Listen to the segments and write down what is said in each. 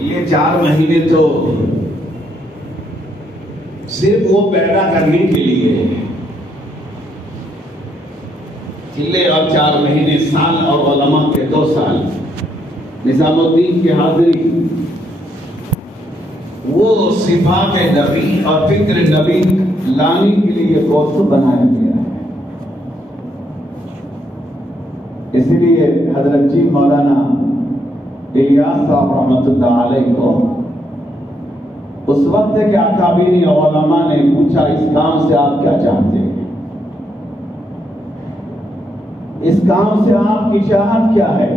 یہ 4 مہینے تو صرف وہ پیدا کرنے کے لیے چلے، اور 4 مہینے سال، اور علماء کے 2 سال، نظام الدین کی حاضری، وہ صفات نبی اور فکر نبی لانے کے لیے یہ کورس بنایا گیا ہے۔ اس لیے حضرت جی مولانا الیاس صاحب رحمۃ اللہ علیہ کو اس وقت کے اکابرین علماء نے پوچھا اس کام سے آپ کیا چاہتے ہیں، اس کام سے آپ کی چاہت کیا ہے؟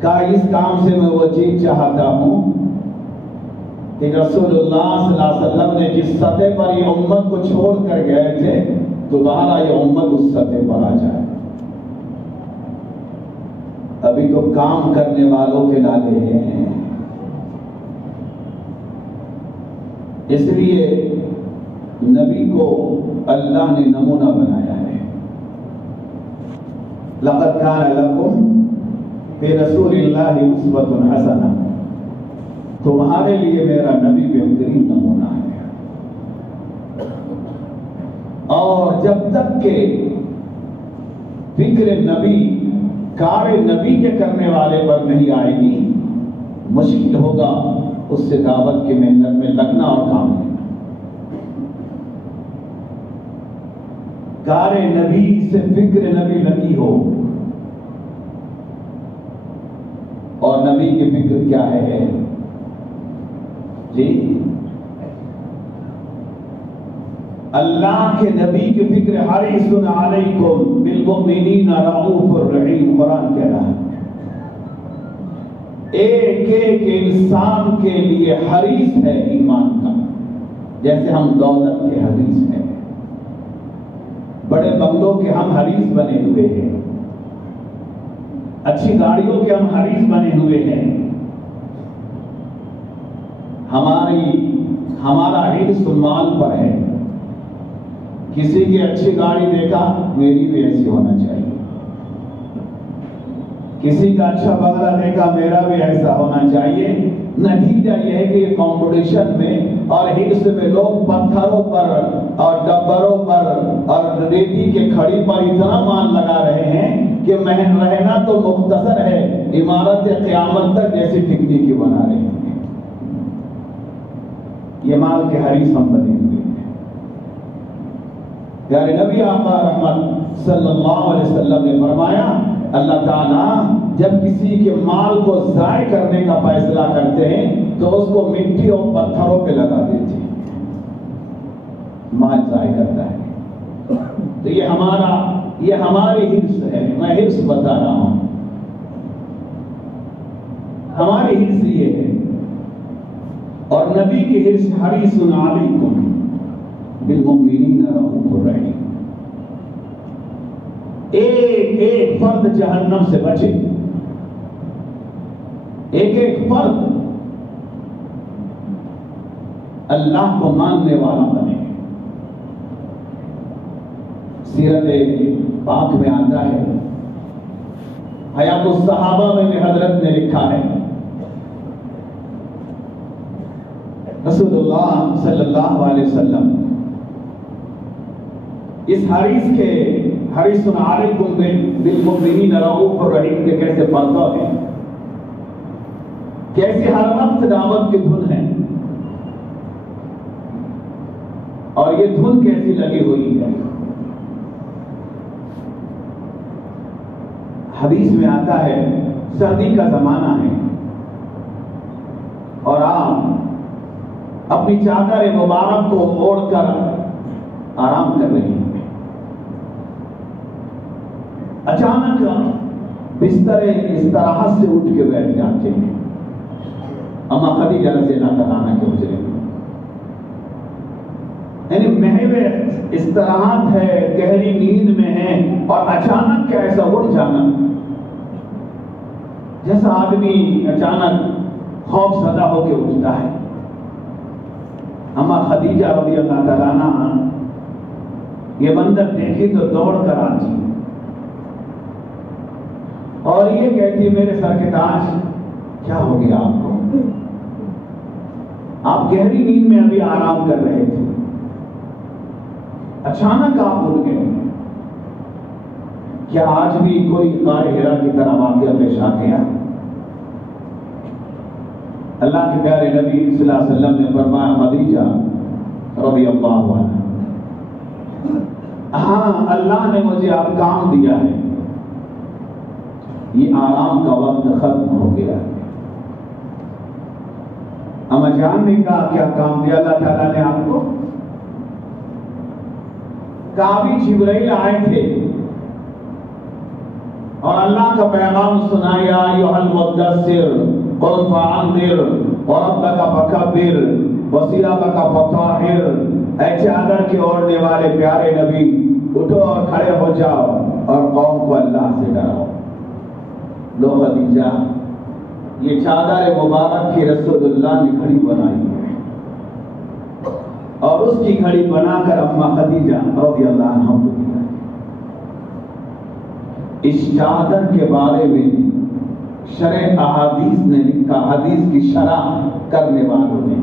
کہا اس کام سے میں وہ چیز چاہتا ہوں کہ رسول اللہ صلی اللہ علیہ وسلم نے جس سطح پر یہ امت کو چھوڑ کر گئے تھے دوبارہ یہ امت اس سطح پر آ جائے۔ ابھی تو کام کرنے والوں کے لالے ہیں، اس لیے نبی کو اللہ نے نمونہ بنایا ہے۔ لقد کان لکم فی رسول اللہ اسوۃ حسنہ، تمہارے لیے میرا نبی بہترین نمونہ ہے۔ اور جب تک کہ فکر نبی، کار نبی کے کرنے والے پر نہیں آئے گی، مشکل ہوگا اس سے دعوت کی محنت میں لگنا اور کام لینا۔ کار نبی سے فکر نبی لگی ہو، اور نبی کی فکر کیا ہے جی؟ اللہ کے نبی کی فکر حریص علیکم بالمؤمنین رؤوف الرحیم، قرآن کہہ رہا ہے ایک ایک انسان کے لیے حریص ہے ایمان کا، جیسے ہم دولت کے حریص ہیں، بڑے بنگلوں کے ہم حریص بنے ہوئے ہیں، اچھی گاڑیوں کے ہم حریص بنے ہوئے ہیں۔ ہمارا حرص مال پر ہے، کسی کی اچھی گاڑی دیکھا میری بھی ایسی ہونا چاہیے، کسی کا اچھا بنگلہ دیکھا میرا بھی ایسا ہونا چاہیے۔ نتیجہ یہ ہے کہ یہ کمپٹیشن میں اور حرص میں لوگ پتھروں پر اور ڈبروں پر اور ریتی کے کھڑی پر اتنا مان لگا رہے ہیں کہ مہن رہنا تو مختصر ہے، عمارت قیامت تک جیسی ٹکنی کی بنا رہے ہیں۔ یہ مال کے حریص ہم بنے ہوئے ہیں۔ پیارے نبی آقا رحمت صلی اللہ علیہ وسلم نے فرمایا اللہ تعالیٰ جب کسی کے مال کو ضائع کرنے کا فیصلہ کرتے ہیں تو اس کو مٹی اور پتھروں پہ لگا دیتے ہیں، مال ضائع کرتا ہے۔ تو یہ ہماری حرص ہے، میں حرص بتا رہا ہوں، ہماری حرص یہ ہے۔ اور نبی کی حرص حریص علیکم بالمؤمنین رؤوف الرحیم، ایک ایک فرد جہنم سے بچے، ایک ایک فرد اللہ کو ماننے والا بنے۔ سیرت پاک میں آتا ہے، حیات الصحابہ میں بھی حضرت نے لکھا ہے رسول اللہ صلی اللہ علیہ وسلم اس حریص علیکم بالمؤمنین رؤوف الرحیم کے کیسے پڑھتا ہے، کیسے ہر وقت دعوت کی دھن ہے، اور یہ دھن کیسی لگی ہوئی ہے۔ حدیث میں آتا ہے سردی کا زمانہ ہے اور آپ اپنی چادر مبارک کو اوڑھ کر آرام کر رہی ہیں، اچانک بستر استراحت سے اٹھ کے بیٹھ جاتے ہیں۔ اما خدیجہ رضی اللہ تعالیٰ عنہا کے حجرے میں، یعنی محو استراحت ہے، گہری نیند میں ہے، اور اچانک کیا ایسا اٹھ جانا، جیسا آدمی اچانک خوف زدہ ہو کے اٹھتا ہے۔ اما خدیجہ رضی اللہ تعالیٰ عنہا یہ منظر دیکھی تو دوڑ کر آتی، اور یہ کہتی میرے سر کے تاج کیا ہو گیا آپ کو؟ آپ گہری نیند میں ابھی آرام کر رہے تھے، اچانک آپ اٹھ گئے، کیا آج بھی کوئی غار ہرا کی طرح واقعہ پیش آ گیا؟ اللہ کے پیارے نبی صلی اللہ علیہ وسلم نے فرمایا خدیجہ رضی اللہ عنہ، ہاں اللہ نے مجھے اب کام دیا ہے، یہ آرام کا وقت ختم ہو گیا ہے۔ اما جان نے کہا کیا کام دیا اللہ تعالیٰ نے آپ کو؟ کابی جبرائیل آئے تھے اور اللہ کا پیغام سنایا، ایھا المدثر قم فانذر وربک فکبر وثیابک فطہر، اے چادر کے اوڑھنے والے پیارے نبی، اٹھو اور کھڑے ہو جاؤ اور قوم کو اللہ سے ڈراؤ۔ لو خدیجہ، یہ چادر مبارک کی رسول اللہ نے گھڑی بنائی ہے اور اس کی گھڑی بنا کر اماں خدیجہ رضی اللہ عنہ کو دیا۔ اس چادر کے بارے میں شرح احادیث نے لکھا، حدیث کی شرح کرنے والوں نے،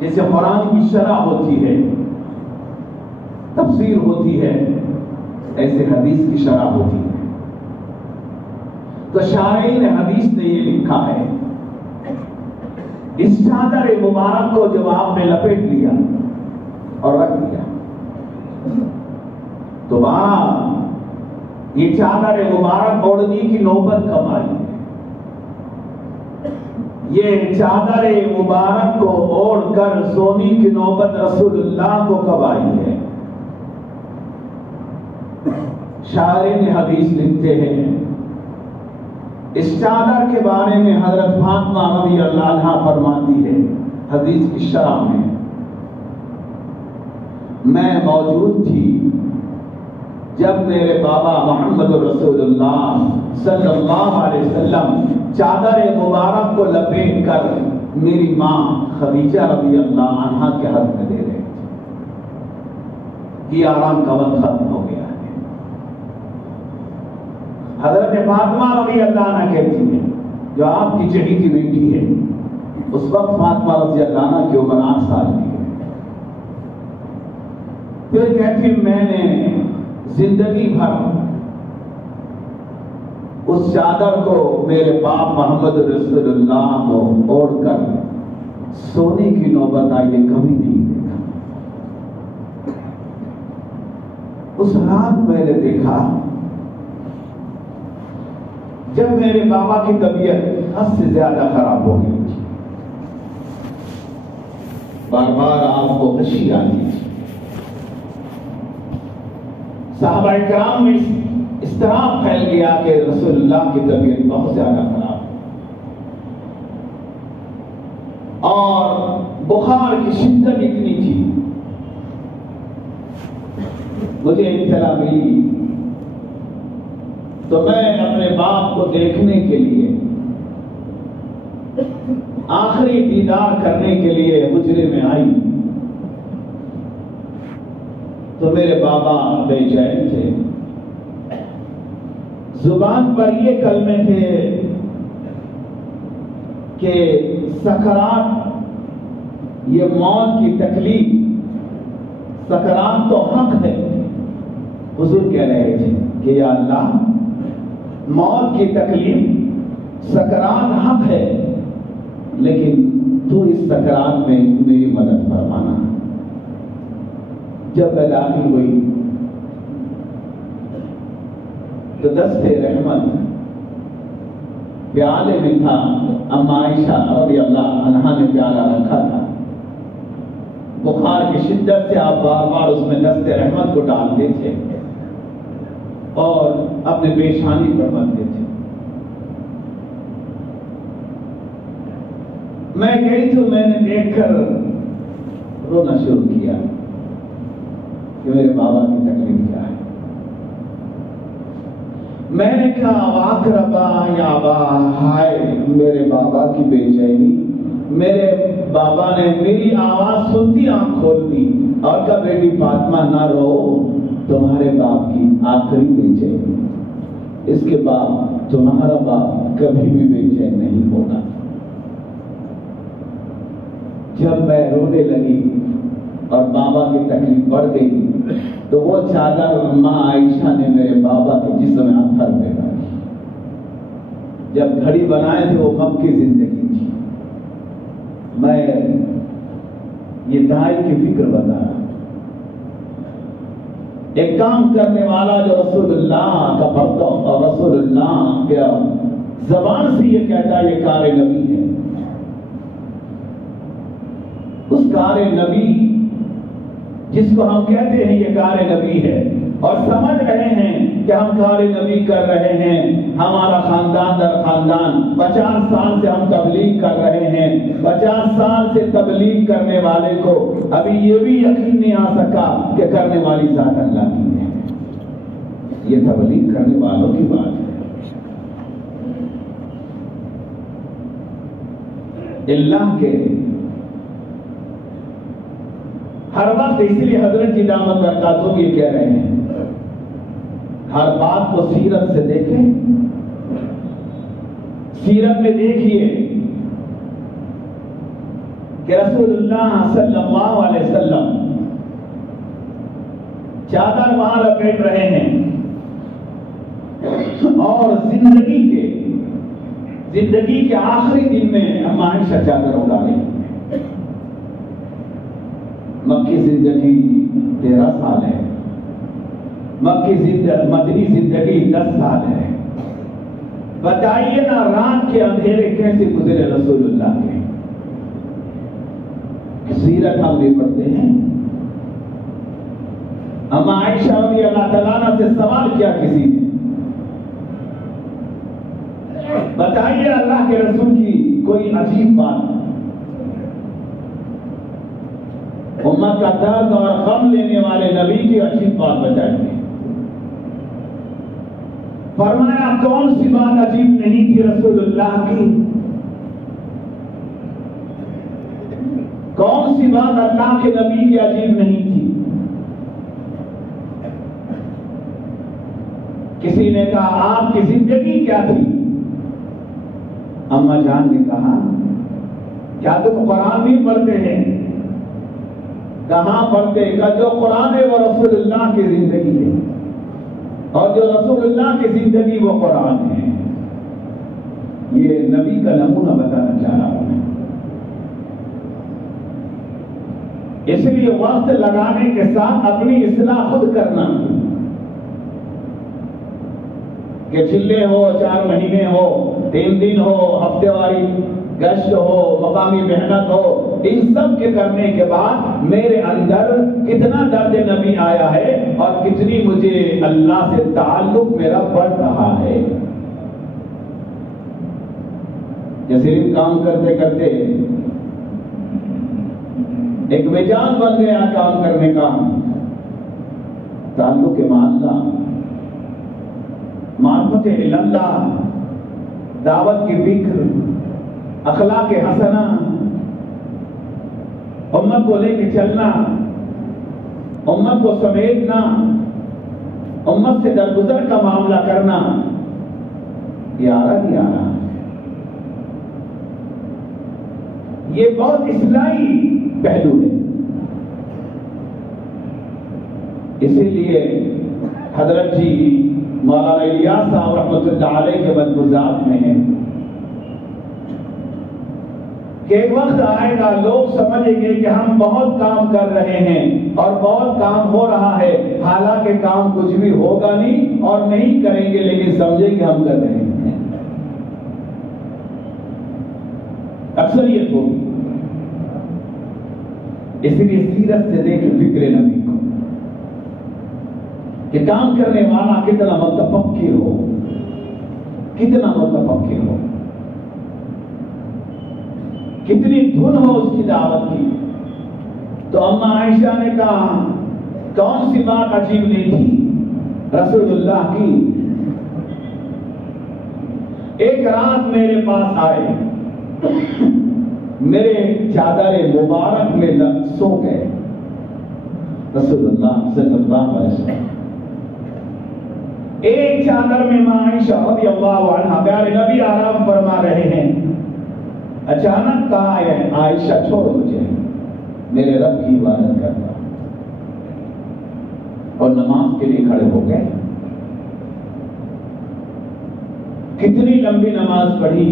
جیسے قرآن کی شرح ہوتی ہے، تفسیر ہوتی ہے، ایسے حدیث کی شرح ہوتی ہے۔ تو شارحین حدیث نے یہ لکھا ہے، اس چادر مبارک کو جب آپ نے لپیٹ لیا اور رکھ دیا، دوبارہ یہ چادر مبارک اوڑھنے کی نوبت کب آئی؟ یہ چادر مبارک کو اوڑھ کر سونے کی نوبت رسول اللہ کو کب آئی ہے؟ شارحین حدیث لکھتے ہیں، اس چادر کے بارے میں حضرت فاطمہ رضی اللہ عنہا فرماتی ہے حدیث کی شرح میں موجود تھی جب میرے بابا محمد رسول اللہ صلی اللہ علیہ وسلم چادر مبارک کو لپیٹ کر میری ماں خدیجہ رضی اللہ عنہا کے ہاتھ میں دے رہے تھے۔ یہ آرام کا وقت ختم ہو گیا ہے۔ حضرت فاطمہ رضی اللہ عنہ کہتی ہے، جو آپ کی چہی کی بیٹی ہے، اس وقت فاطمہ رضی اللہ عنہ کی عمر 8 سال کی ہے۔ پھر کہتی میں نے زندگی بھر اس چادر کو میرے باپ محمد رسول اللہ کو اوڑھ کر سونے کی نوبت آئی ہے کبھی نہیں دیکھا۔ اس رات میں نے دیکھا جب میرے بابا کی طبیعت حد سے زیادہ خراب ہو گئی تھی، بار بار آپ کو خشی آتی تھی، صحابہ کرام میں اس طرح پھیل گیا کہ رسول اللہ کی طبیعت بہت زیادہ خراب اور بخار کی شدت اتنی تھی۔ مجھے اطلاع ملی تو میں اپنے باپ کو دیکھنے کے لیے، آخری دیدار کرنے کے لیے حجرے میں آئی تو میرے بابا بے چین تھے، زبان پر یہ کلمے تھے کہ سکرات، یہ موت کی تکلیف، سکرات تو حق ہے۔ حضور کہہ رہے تھے کہ یا اللہ، موت کی تکلیف، سکرات حق ہے، لیکن تو اس سکرات میں میری مدد فرمانا۔ جب میں داخل ہوئی تو دست رحمت پیالے میں تھا، اما عائشہ رضی اللہ عنہا نے پیالہ رکھا تھا۔ بخار کی شدت سے آپ بار بار اس میں دست رحمت کو ڈالتے تھے اور اپنے پیشانی پر باندھتے تھے۔ میں گئی تو میں نے دیکھ کر رونا شروع کیا کہ میرے بابا کی تکلیف کیا ہے۔ میں نے کہا واقربا یا با، ہائے میرے بابا کی بے چینی، میرے بابا نے میری آواز سنتی آنکھ کھول دی اور کہا بیٹی فاطمہ نہ رو، تمہارے باپ کی آخری بے چینی۔ اس کے بعد تمہارا باپ کبھی بھی بے چین نہیں ہوگا۔ جب میں رونے لگی اور بابا کی تکلیف بڑھ گئی تو وہ چادر ماں عائشہ نے میرے بابا کے جسم میں اثر پہ ڈالی۔ جب گھڑی بنائے تھے وہ کب کی زندگی تھی۔ میں یہ دائی کی فکر بتا رہا، ایک کام کرنے والا جو رسول اللہ کا پڑھتا اور رسول اللہ کے زبان سے یہ کہتا ہے یہ کار نبی ہے، اس کار نبی جس کو ہم کہتے ہیں یہ کار نبی ہے اور سمجھ رہے ہیں کہ ہم کار نبی کر رہے ہیں، ہمارا خاندان در خاندان 50 سال سے ہم تبلیغ کر رہے ہیں، 50 سال سے تبلیغ کرنے والے کو ابھی یہ بھی یقین نہیں آ سکا کہ کرنے والی ذات اللہ کی ہے۔ یہ تبلیغ کرنے والوں کی بات ہے۔ اللہ کے ہر وقت اس لیے حضرت جی دامت برکاتہ یہ کہہ رہے ہیں ہر بات کو سیرت سے دیکھیں، سیرت میں دیکھیے کہ رسول اللہ صلی اللہ علیہ وسلم چادر وہاں لپیٹ رہے ہیں اور زندگی کے آخری دن میں ہم عائشہ چادر اڑا رہے ہیں۔ مکی زندگی 13 سال ہے، مدنی زندگی 10 سال ہے۔ بتائیے نا رات کے اندھیرے کیسے گزرے رسول اللہ کے۔ سیرت ہم بھی پڑھتے ہیں۔ ہم عائشہ رضی اللہ تعالیٰ سے سوال کیا کسی نے، بتائیے اللہ کے رسول کی کوئی عجیب بات، امت کا درد اور غم لینے والے نبی کی عجیب بات بتائیے۔ فرمایا کون سی بات عجیب نہیں تھی رسول اللہ کی؟ کون سی بات اللہ کے نبی کی عجیب نہیں تھی؟ کسی نے کہا آپ کی زندگی کیا تھی؟ اما جان نے کہا کیا تم قرآن نہیں پڑھتے ہیں؟ کہاں پڑھتے؟ کہ جو قرآن ہے وہ رسول اللہ کی زندگی ہے اور جو رسول اللہ کی زندگی وہ قرآن ہے۔ یہ نبی کا نمونہ بتانا چاہ رہا ہوں۔ اس لیے وقت لگانے کے ساتھ اپنی اصلاح خود کرنا، کہ چلے ہو 4 مہینے ہو 3 دن ہو ہفتے واری گشت ہو مقامی محنت ہو، ان سب کے کرنے کے بعد میرے اندر کتنا درد نبی آیا ہے اور کتنی مجھے اللہ سے تعلق میرا بڑھ رہا ہے۔ جیسے کام کرتے کرتے ایک مزاج بن گیا کام کرنے کا، تعلق مع اللہ، معرفت اللہ، دعوت کی فکر، اخلاق حسنہ، امت کو لے کے چلنا، امت کو سمیٹنا، امت سے درگزر کا معاملہ کرنا، یہ آ رہا یہ بہت اصلاحی پہلو ہے۔ اسی لیے حضرت جی مولانا الیاس صاحب رحمۃ اللہ علیہ کے ملفوظات میں ہیں کہ ایک وقت آئے گا لوگ سمجھیں گے کہ ہم بہت کام کر رہے ہیں اور بہت کام ہو رہا ہے، حالانکہ کام کچھ بھی ہوگا نہیں اور نہیں کریں گے، لیکن سمجھیں کہ ہم کر رہے ہیں۔ اکثریت ہوگی۔ اس لیے سیرت سے دیکھ فکر نبی کو کہ کام کرنے والا کتنا متفکر ہو، کتنا متفکر ہو، کتنی دھن ہو اس کی دعوت کی۔ تو اما عائشہ نے کہا کون سی بات عجیب نہیں تھی رسول اللہ کی؟ ایک رات میرے پاس آئے، میرے چادر مبارک میں سو گئے رسول اللہ صلی اللہ علیہ وسلم۔ ایک چادر میں ماں عائشہ رضی اللہ عنہا پیارے نبی آرام فرما رہے ہیں، اچانک کہا ہے عائشہ چھوڑو مجھے، میرے رب کی عبادت کرتا ہوں، اور نماز کے لیے کھڑے ہو گئے۔ کتنی لمبی نماز پڑھی،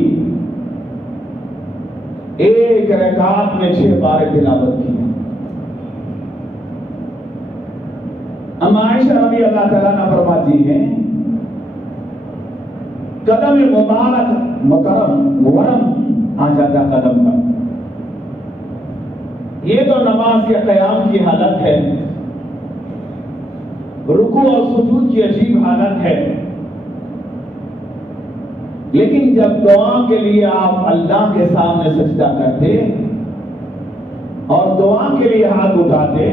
ایک رکعت میں 6 بار تلاوت کی۔ اما عائشہ رضی اللہ تعالیٰ عنہ فرماتی ہیں قدم مبارک مکرم ورم آ جاتا قدم پر۔ یہ تو نماز کے قیام کی حالت ہے، رکوع اور سجود کی عجیب حالت ہے، لیکن جب دعا کے لیے آپ اللہ کے سامنے سجدہ کرتے اور دعا کے لیے ہاتھ اٹھاتے،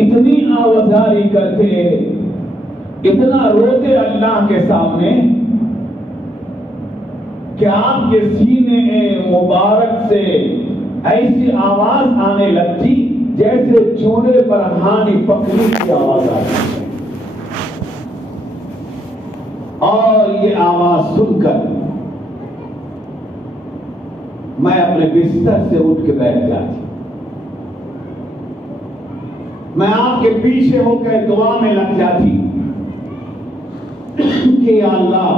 اتنی آوازاری کرتے، اتنا روتے اللہ کے سامنے کہ آپ کے سینے مبارک سے ایسی آواز آنے لگتی جیسے چونے پر ہانی پکڑی کی آواز آتی ہے۔ اور یہ آواز سن کر میں اپنے بستر سے اٹھ کے بیٹھ جاتی، میں آپ کے پیچھے ہو کے دعا میں لگ جاتی کہ یا اللہ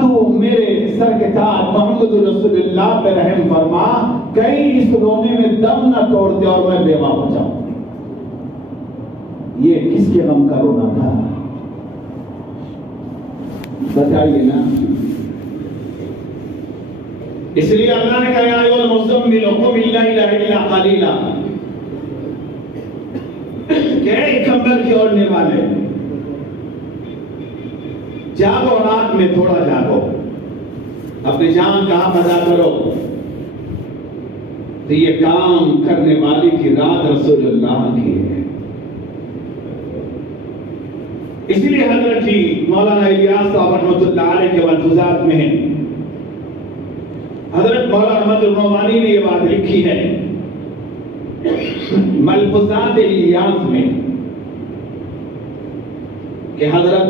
تو میرے سر کے تاج محمد رسول اللہ پہ رحم فرما، کہیں اس رونے میں دم نہ توڑتے اور میں بیوہ ہو جاؤں۔ یہ کس کے غم کا رونا تھا بتائیے نا؟ اس لیے اللہ نے کہا یا ایھا المزمل قم الليل الا قليلا، کہ اے کمبل کے اوڑھنے والے جاگو، رات میں تھوڑا جاگو، اپنی جان کا حق ادا کرو۔ تو یہ کام کرنے والی کی رات رسول اللہ کی ہے۔ اسی لیے حضرت مولانا الیاس صاحب رحمۃ اللہ علیہ کے ملفوظات میں ہیں، حضرت مولانا احمد النعمانی نے یہ بات لکھی ہے ملفوظات الیاس میں کہ حضرت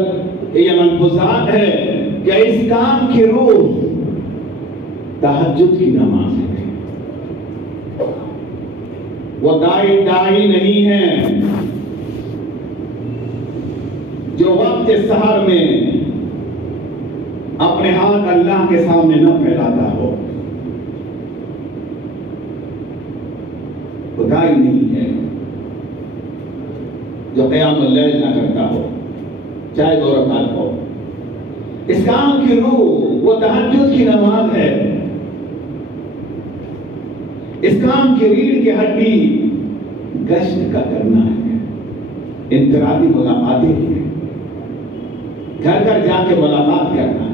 یہ ملفوظات ہے کہ اس کام کی روح تہجد کی نماز ہے۔ وہ دائی نہیں ہے جو وقت سحر میں اپنے ہاتھ اللہ کے سامنے نہ پھیلاتا ہو، وہ دائی نہیں ہے جو قیام اللیل نہ کرتا ہو چاہے 2 رکعت ہو۔ اس کام کی روح وہ تہجد کی نماز ہے۔ اس کام کی ریڑھ کی ہڈی گشت کا کرنا ہے، انفرادی ملاقاتیں ہیں، گھر گھر جا کے ملاقات کرنا ہے۔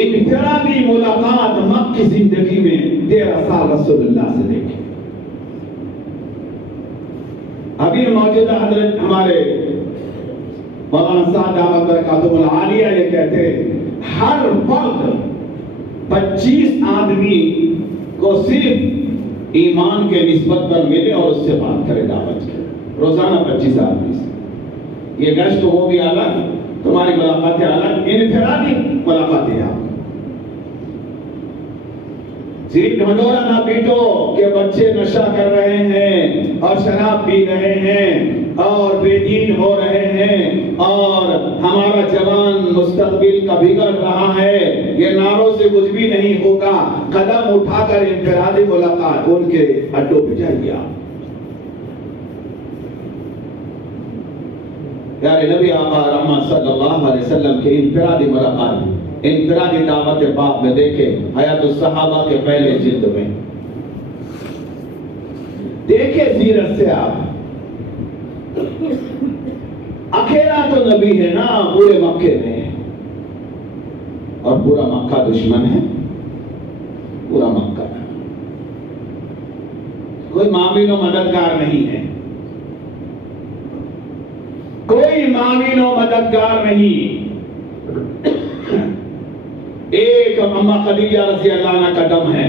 انفرادی ملاقات مکی زندگی میں 13 سال رسول اللہ سے دیکھیں۔ ابھی موجودہ حضرت ہمارے مولانا صاحب دامت برکاتہم العالیہ یہ کہتے ہیں ہر فرد 25 آدمی کو صرف ایمان کے نسبت پر ملے اور اس سے بات کرے، دعوت کرے، روزانہ 25 آدمی سے۔ یہ گشت وہ بھی الگ، تمہاری ملاقاتیں الگ، انفرادی ملاقاتیں آپ۔ صرف ڈھنڈورا نہ پیٹو کہ بچے نشہ کر رہے ہیں اور شراب پی رہے ہیں اور بے دین ہو رہے ہیں اور ہمارا جوان مستقبل کا بگڑ رہا ہے، یہ نعروں سے کچھ بھی نہیں ہوگا۔ قدم اٹھا کر انفرادی ملاقات ان کے اڈوں پہ جائیے آپ۔ پیارے نبی آقا رحمت صلی اللہ علیہ وسلم کے انفرادی ملاقات، انفرادی دعوت پاک میں دیکھیں حیات الصحابہ کے پہلے جلد میں، دیکھیں سیرت سے آپ۔ اکیلا تو نبی ہے نا پورے مکے میں، اور پورا مکہ دشمن ہے، پورا مکہ، کوئی معاون و مددگار نہیں ہے، کوئی معاون و مددگار نہیں۔ ایک اماں خدیجہ رضی اللہ عنہ کا دم ہے،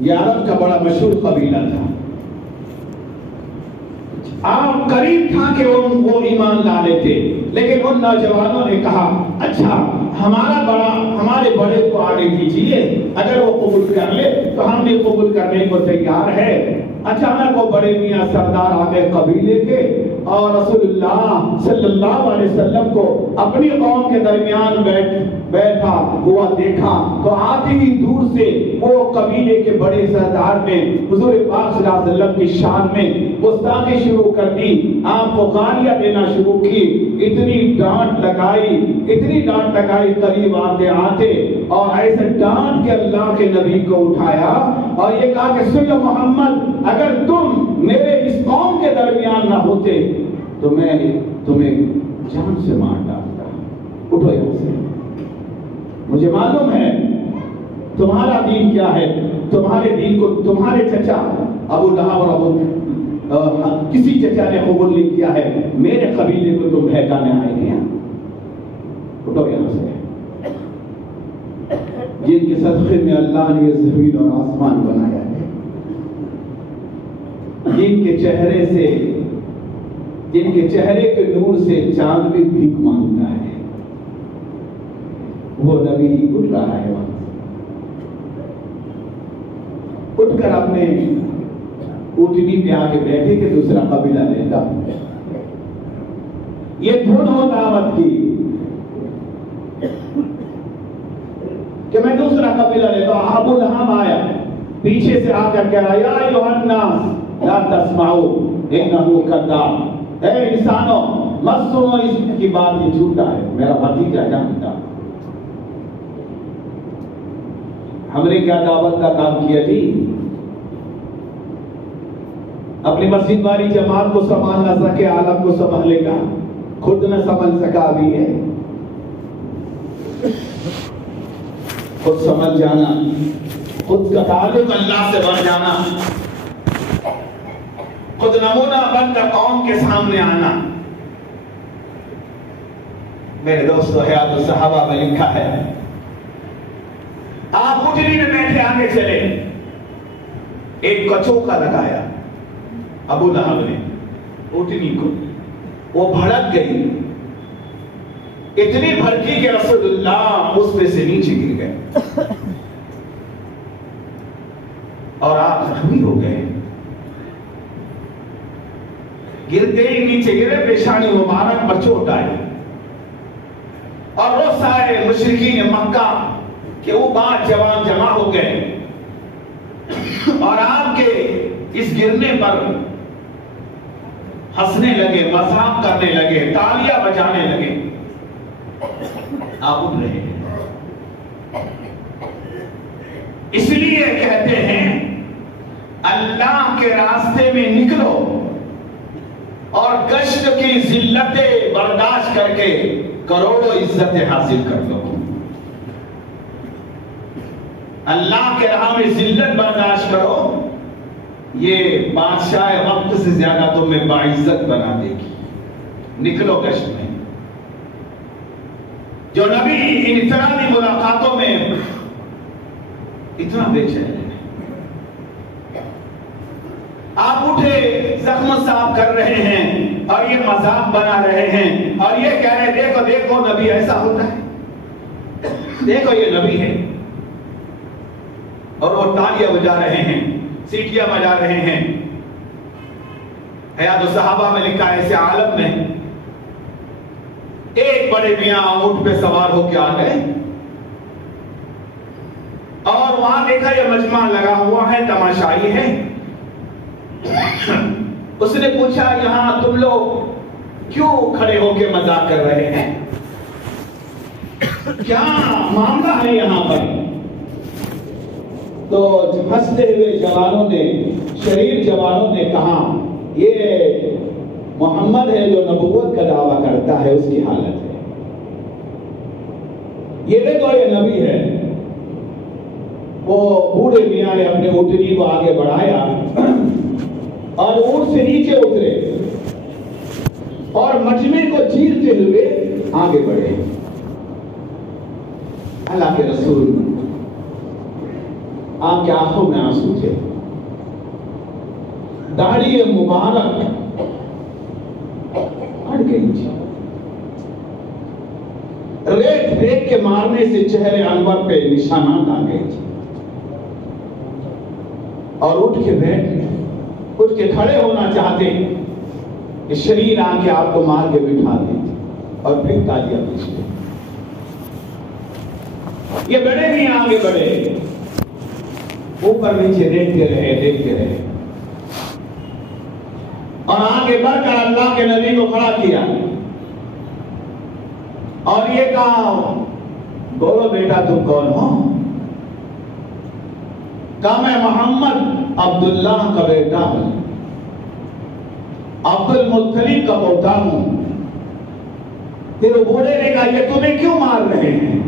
یہ عرب کا بڑا مشہور قبیلہ تھا. آپ قریب تھا کہ وہ ایمان لا لیتے، لیکن ان نوجوانوں نے کہا اچھا ہمارے بڑے کو آنے دیجیے، اگر وہ قبول کر لے تو ہم بھی قبول کرنے کو تیار ہے. اچانک وہ بڑے میاں سردار آ گئے قبیلے کے، اور رسول اللہ صلی اللہ علیہ وسلم کو اپنی قوم کے درمیان بیٹھا ہوا دیکھا تو آتے ہی دور سے وہ قبیلے کے بڑے سردار نے حضور پاک صلی اللہ علیہ وسلم کی شان میں گستاخی شروع کر دی، آپ کو گالیاں دینا شروع کی. اتنی ڈانٹ لگائی قریب آتے آتے، اور ایسے ڈانٹ کے اللہ کے نبی کو اٹھایا اور یہ کہا کہ سن لو محمد، اگر تم میرے اس قوم کے درمیان نہ ہوتے تو میں تمہیں جان سے مار ڈالتا. اٹھو یہاں سے، مجھے معلوم ہے تمہارا دین کیا ہے. تمہارے دین کو تمہارے چچا ابو لہب اور کسی چچا نے قبول نہیں کیا ہے، میرے قبیلے کو تم بہکانے آئے ہیں. اٹھو یہاں سے. جن کے صدقے میں اللہ نے یہ زمین اور آسمان بنایا ہے، جن کے چہرے کے نور سے چاند بھی بھیک مانگتا ہے، وہ نبی اٹھ رہا ہے وہاں سے. اٹھ کر اپنے اونٹنی پہ آ کے بیٹھے کہ دوسرا قبیلہ لیتا. یہ دونوں دعوت کی کہ میں دوسرا قبیلہ لیتا ہوں. ابو لہب آیا پیچھے سے آ کر کہہ رہا یا ایھا الناس لا تسمعوا انہ کذاب. اے انسانوں مت سنو، اس کی بات یہ جھوٹا ہے، میرا بھتیجا جانتا. ہم نے کیا دعوت کا کام کیا جی؟ اپنی مسجد والی جماعت کو سنبھال نہ سکے، عالم کو سنبھالے گا، خود نہ سنبھل سکا ابھی ہے. خود سمجھ جانا، خود کا تعلق اللہ سے بڑھ جانا، خود نمونہ بن کر قوم کے سامنے آنا. میرے دوستو حیات الصحابہ میں لکھا ہے آپ اٹھنی میں بیٹھے آگے چلے، ایک کچوکا لگایا ابو لہب نے اٹھنی کو، وہ بھڑک گئی، اتنی بھڑکی کہ رسول اللہ اس پہ سے نیچے گر گئے اور آپ زخمی ہو گئے. گرتے ہی نیچے گرے، پیشانی مبارک پر چوٹ آئی، اور وہ سارے مشرکین مکہ کہ وہ بات جوان جمع ہو گئے اور آپ کے اس گرنے پر ہنسنے لگے، مذاق کرنے لگے، تالیاں بجانے لگے. آپ اٹھ رہے ہیں. اس لیے کہتے ہیں اللہ کے راستے میں نکلو اور کشت کی ذلتیں برداشت کر کے کروڑوں عزتیں حاصل کر لو. اللہ کے راہ میں ذلت برداشت کرو، یہ بادشاہ وقت سے زیادہ تمہیں باعزت بنا دے گی. نکلو کشت میں. جو نبی انفرادی ملاقاتوں میں اتنا بے چین ہے، آپ اٹھے زخم صاف کر رہے ہیں اور یہ مذاق بنا رہے ہیں اور یہ کہہ رہے دیکھو دیکھو نبی ایسا ہوتا ہے، دیکھو یہ نبی ہے. اور وہ تالیاں بجا رہے ہیں، سیٹیاں بجا رہے ہیں. حیات الصحابہ میں لکھا ہے ایسے عالم میں ایک بڑے میاں اونٹ پہ سوار ہو کے آ گئے اور وہاں دیکھا یہ مجمع لگا ہوا ہے، تماشائی ہے. اس نے پوچھا یہاں تم لوگ کیوں کھڑے ہو کے مذاق کر رہے ہیں، کیا معاملہ ہے یہاں پر؟ تو ہنستے ہوئے جوانوں نے، شریر جوانوں نے کہا یہ محمد ہے جو نبوت کا دعویٰ کرتا ہے، اس کی حالت ہے. یہ دیکھو یہ نبی ہے. وہ بوڑھے میاں نے اپنے اونٹنی کو آگے بڑھایا اور اونٹ سے نیچے اترے اور مجمع کو چیرتے ہوئے آگے بڑھے. اللہ کے رسول آپ کی آنکھوں میں آنسو تھے، داڑھی مبارک ہٹ گئی تھی، ریت ریت کے مارنے سے چہرے انور پہ نشانات آ گئے تھے، اور اٹھ کے کھڑے ہونا چاہتے کہ شریر آ کے آپ کو مار کے بٹھا دیتی اور پھر تالیاں پیچھتے۔ یہ بڑے بھی آگے بڑھے، اوپر نیچے دیکھتے رہے اور آگے بڑھ کر اللہ کے نبی کو کھڑا کیا اور یہ کہا، بولو بیٹا تم کون ہو؟ کہا میں محمد عبداللہ کا بیٹا ہوں، عبد المطلب کا پوتا ہوں۔ پھر وہ بولے نے کہا یہ تمہیں کیوں مار رہے ہیں؟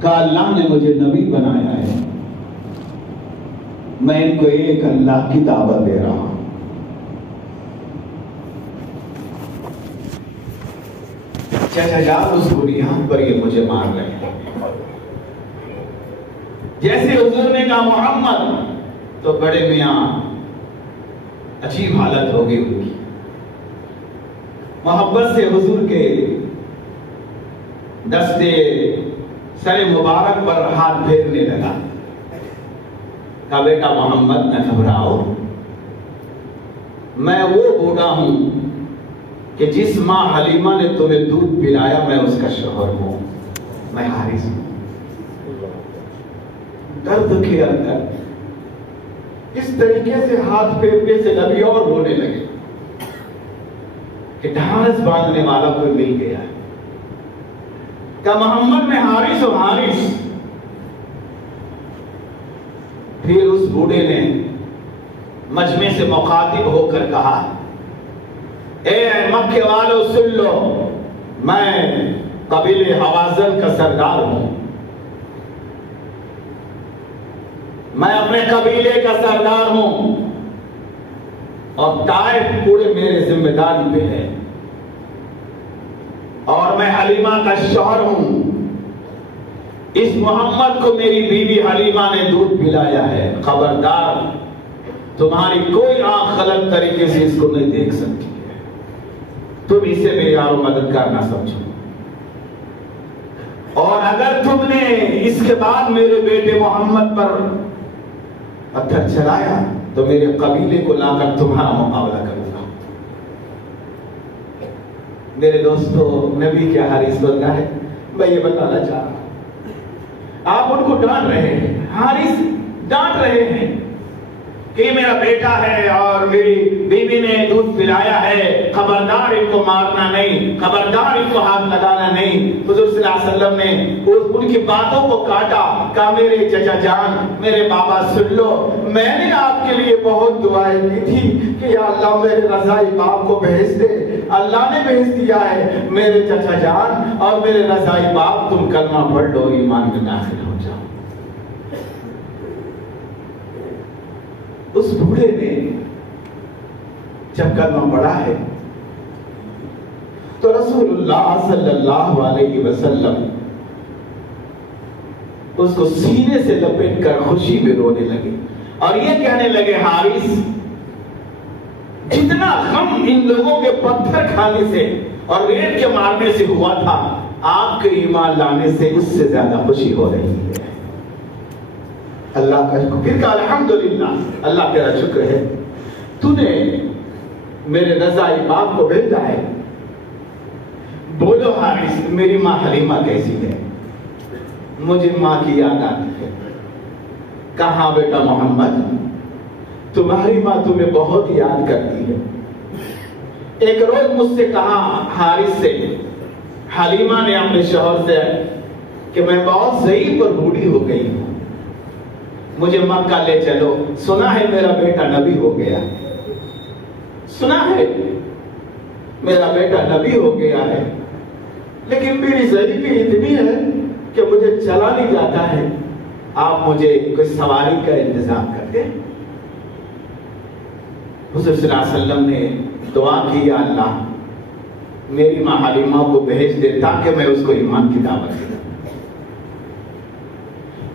کہا اللہ نے مجھے نبی بنایا ہے، میں ان کو ایک اللہ کی دعوت دے رہا ہوں۔ چچا جان اس بنیاد پر یہ مجھے مار رہے ہیں۔ جیسے حضور نے کہا محمد تو بڑے میاں عجیب حالت ہو گئی ان کی، محبت سے حضور کے دستے سر مبارک پر ہاتھ پھیرنے لگا، کہا بیٹا محمد نہ گھبراؤ، میں وہ بوڑھا ہوں کہ جس ماں حلیمہ نے تمہیں دودھ پلایا میں اس کا شوہر ہوں، میں حارث ہوں۔ درد کے اندر اس طریقے سے ہاتھ پھیرنے سے نبی اور رونے لگے کہ ڈھارس باندھنے والا کوئی مل گیا ہے۔ کہ محمد میں حارث ہوں، حارث۔ پھر اس بوڑھے نے مجمع سے مخاطب ہو کر کہا، اے مکے والو سن لو، میں قبیلے حوازن کا سردار ہوں، میں اپنے قبیلے کا سردار ہوں اور طائف پورے میرے ذمہ داری پہ ہے، اور میں حلیمہ کا شوہر ہوں۔ اس محمد کو میری بیوی حلیمہ نے دودھ پلایا ہے، خبردار تمہاری کوئی آنکھ غلط طریقے سے اس کو نہیں دیکھ سکتی ہے، تم اسے میری یار و مددگار نہ سمجھو، اور اگر تم نے اس کے بعد میرے بیٹے محمد پر پتھر چلایا تو میرے قبیلے کو لا کر تمہارا مقابلہ کروں گا۔ میرے دوستو، نبی کیا حارث بندہ ہے، میں یہ بتانا چاہ رہا ہوں۔ آپ ان کو ڈانٹ رہے ہیں، حارث ڈانٹ رہے ہیں کہ یہ میرا بیٹا ہے اور میری بیوی نے دودھ پلایا ہے، خبردار ان کو مارنا نہیں، خبردار ان کو ہاتھ لگانا نہیں۔ حضور صلی اللہ علیہ وسلم نے ان کی باتوں کو کاٹا، کہا میرے چچا جان، میرے بابا سن لو، میں نے آپ کے لیے بہت دعائیں کی تھی کہ یا اللہ میرے رضائی باپ کو بھیج دے، اللہ نے بھیج دیا ہے۔ میرے چچا جان اور میرے رضائی باپ، تم کلمہ پڑھ لو، ایمان میں داخل ہو جاؤ۔ اس بوڑھے نے جب کلمہ پڑھا ہے تو رسول اللہ صلی اللہ علیہ وسلم اس کو سینے سے لپیٹ کر خوشی میں رونے لگے اور یہ کہنے لگے، حارث، جتنا غم ان لوگوں کے پتھر کھانے سے اور ریت کے مارنے سے ہوا تھا، آپ کے ایمان لانے سے اس سے زیادہ خوشی ہو رہی ہے۔ اللہ کا شکر، پھر کہا الحمدللہ، اللہ تیرا شکر ہے، تو نے میرے رضائی باپ کو بھیجا ہے۔ بولو حارث، میری ماں حلیمہ کیسی ہے؟ مجھے ماں کی یاد آتی ہے۔ کہاں بیٹا محمد، تمہاری ماں تمہیں بہت یاد کرتی ہے۔ ایک روز مجھ سے کہا حارث سے، حلیمہ نے اپنے شوہر سے، کہ میں بہت ضعیف اور بوڑھی ہو گئی ہوں، مجھے مکہ لے چلو، سنا ہے میرا بیٹا نبی ہو گیا، سنا ہے میرا بیٹا نبی ہو گیا ہے، لیکن میری ضعیفی اتنی ہے کہ مجھے چلا نہیں جاتا ہے، آپ مجھے کوئی سواری کا انتظام کر دیں۔ حضور صلی اللہ علیہ وسلم نے دعا کی، یا اللہ میری ماں حلیمہ کو بھیج دے تاکہ میں اس کو ایمان کی دعوت دوں۔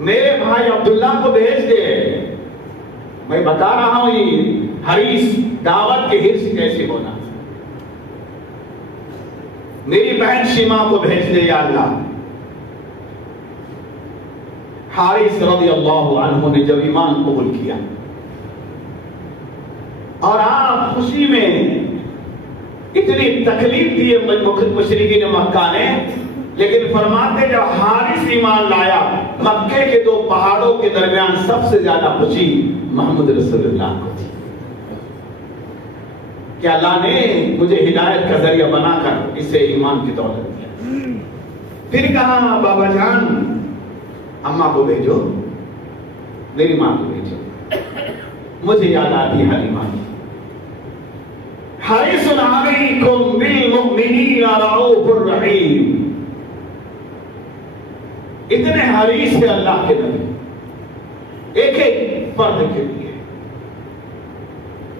میرے بھائی عبداللہ کو بھیج دے. میں بتا رہا ہوں یہ حریص دعوت کے حرص کیسے ہونا. میری بہن شیما کو بھیج دے یا اللہ. حارث رضی اللہ عنہ نے جب ایمان قبول کیا اور آپ خوشی میں اتنی تکلیف دی مشرکین مکہ نے، لیکن فرماتے جب حارث ایمان لایا مکے کے دو پہاڑوں کے درمیان سب سے زیادہ خوشی محمد رسول اللہ کو تھی کہ اللہ نے مجھے ہدایت کا ذریعہ بنا کر اسے ایمان کی دولت دیا. پھر کہا بابا جان اماں کو بھیجو، میری ماں کو بھیجو. مجھے یاد آتی حلیمہ کی. حریص علیکم بالمؤمنین رؤوف الرحیم. اتنے حریص ہے اللہ کے نبی ایک ایک فرد کے لیے.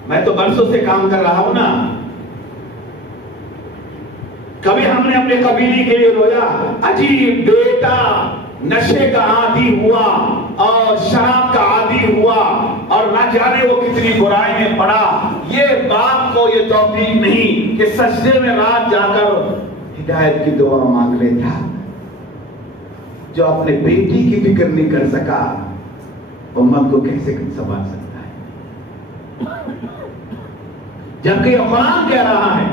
میں تو برسوں سے کام کر رہا ہوں نا. کبھی ہم نے اپنے قبیلے کے لیے رویا، عجیب بیٹا نشے کا عادی ہوا اور شراب کا عادی ہوا اور نہ جانے وہ کتنی برائی میں پڑا. یہ باپ کو یہ توفیق نہیں کہ سجدے میں رات جا کر ہدایت کی دعا مانگ لیتا. جو اپنے بیٹی کی فکر نہیں کر سکا امت کو کیسے سنبھال سکتا ہے؟ جبکہ قرآن کہہ رہا ہے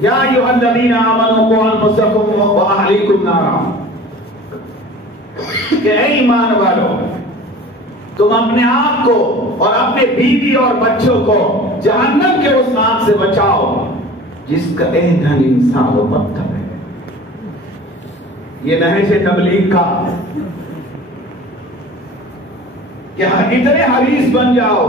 یا ایھا الذین آمنوا قوا انفسکم واہلیکم نارا، کہ اے ایمان والو تم اپنے آپ کو اور اپنے بیوی اور بچوں کو جہنم کے اس آگ سے بچاؤ جس کا ایندھن انسان و پتھر ہے. یہ نہج تبلیغ کا کہ اتنے حریص بن جاؤ.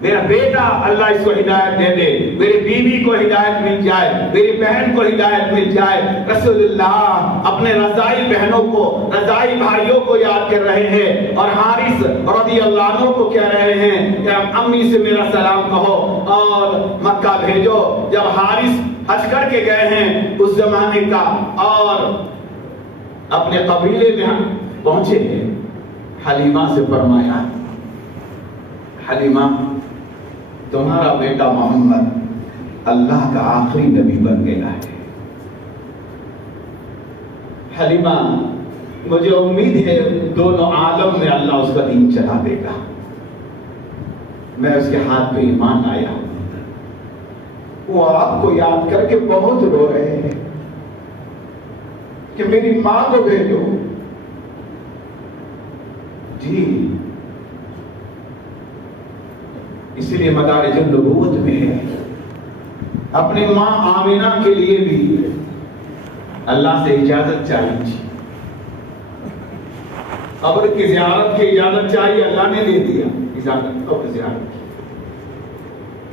میرا بیٹا اللہ اس کو ہدایت دے دے، میری بیوی کو ہدایت مل جائے، میری بہن کو ہدایت مل جائے. رسول اللہ اپنے رضائی بہنوں کو، رضائی بھائیوں کو یاد کر رہے ہیں اور حارث رضی اللہ عنہ کو کہہ رہے ہیں کہ امی سے میرا سلام کہو اور مکہ بھیجو. جب حارث حج کر کے گئے ہیں اس زمانے کا اور اپنے قبیلے میں پہنچے ہیں، حلیمہ سے فرمایا حلیمہ تمہارا بیٹا محمد اللہ کا آخری نبی بن گیا ہے. حلیمہ مجھے امید ہے دونوں عالم میں اللہ اس کا دین چلا دے گا. میں اس کے ہاتھ پہ ایمان لایا ہوں. وہ آپ کو یاد کر کے بہت رو رہے ہیں کہ میری ماں کو بھیجو. جی اسی لیے مدارج النبوت میں ہے اپنی ماں آمینہ کے لیے بھی اللہ سے اجازت چاہیے. قبر کی زیارت کی اجازت چاہیے، اللہ نے دے دیا اجازت قبر زیارت کی.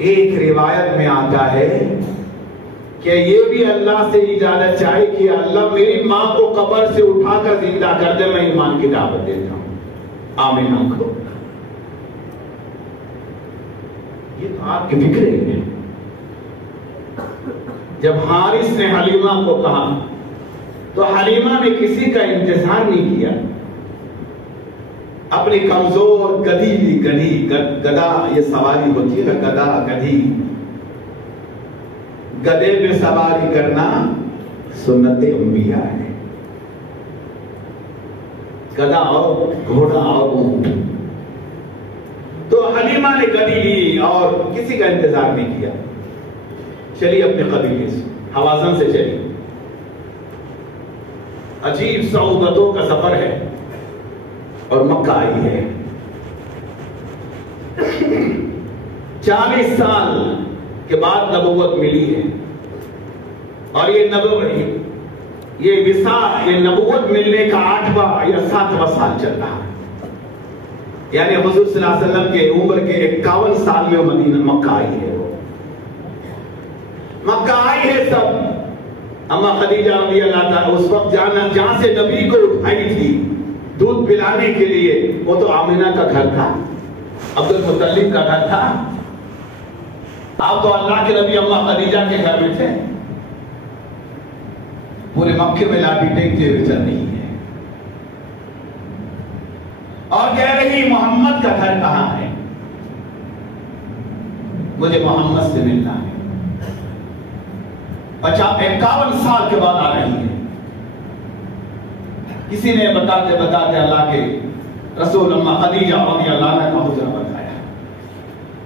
ایک روایت میں آتا ہے کہ یہ بھی اللہ سے اجازت چاہیے کہ اللہ میری ماں کو قبر سے اٹھا کر زندہ کر دے، میں ایمان کی دعوت دیتا ہوں آمینہ کو. یہ تو آپ کی فکر ہے. جب حارث نے حلیمہ کو کہا تو حلیمہ نے کسی کا انتظار نہیں کیا. اپنی کمزور گدھی گدا، یہ سواری ہوتی ہے نا گدا گدھی، گدے پہ سواری کرنا سنت انبیاء ہے. گدا اور گھوڑا اور اونٹ. تو حلیمہ نے گدی لی اور کسی کا انتظار نہیں کیا، چلی اپنے قبیلے سے حوازن سے چلی. عجیب صعوبتوں کا سفر ہے اور مکہ آئی ہے. 40 سال کے بعد نبوت ملی ہے اور یہ نبوت ملنے کا 8واں یا 7واں سال چل رہا ہے. یعنی حضور صلی اللہ علیہ وسلم کے عمر کے 51 سال میں مدینہ مکہ آئی ہے. وہ مکہ آئی ہے سب. اما خدیجہ رضی اللہ تعالی اس وقت جہاں سے نبی کو اٹھائی تھی دودھ پلانے کے لیے، وہ تو آمینہ کا گھر تھا، عبد المطلب کا گھر تھا. آپ تو اللہ کے نبی اما خدیجہ کے گھر میں تھے. پورے مکے میں لاٹھی ٹیکتے ہوئے چل رہی ہے. اور کہہ رہی محمد کا گھر کہاں ہے، مجھے محمد سے ملنا ہے۔ 51 سال کے بعد آ رہی ہے۔ کسی نے بتاتے بتاتے اللہ کے رسول اماں خدیجہ رضی اللہ عنہا کا حجرہ بتایا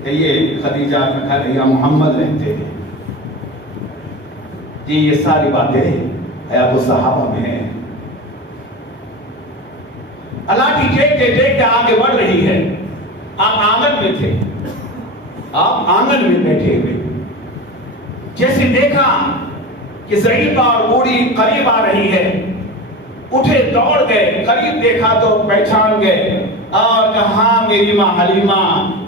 کہ یہ خدیجہ کا گھر یا محمد رہتے ہیں۔ جی یہ ساری باتیں حیات الصحابہ میں ہیں۔ اللہ کی دیکھتے دیکھتے آگے بڑھ رہی ہے۔ آپ آنگن میں تھے، آپ آنگن میں بیٹھے ہوئے، جیسے دیکھا کہ ضعیفہ اور بوڑھی قریب آ رہی ہے، اٹھے دوڑ گئے، قریب دیکھا تو پہچان گئے اور کہا ہاں میری ماں حلیمہ،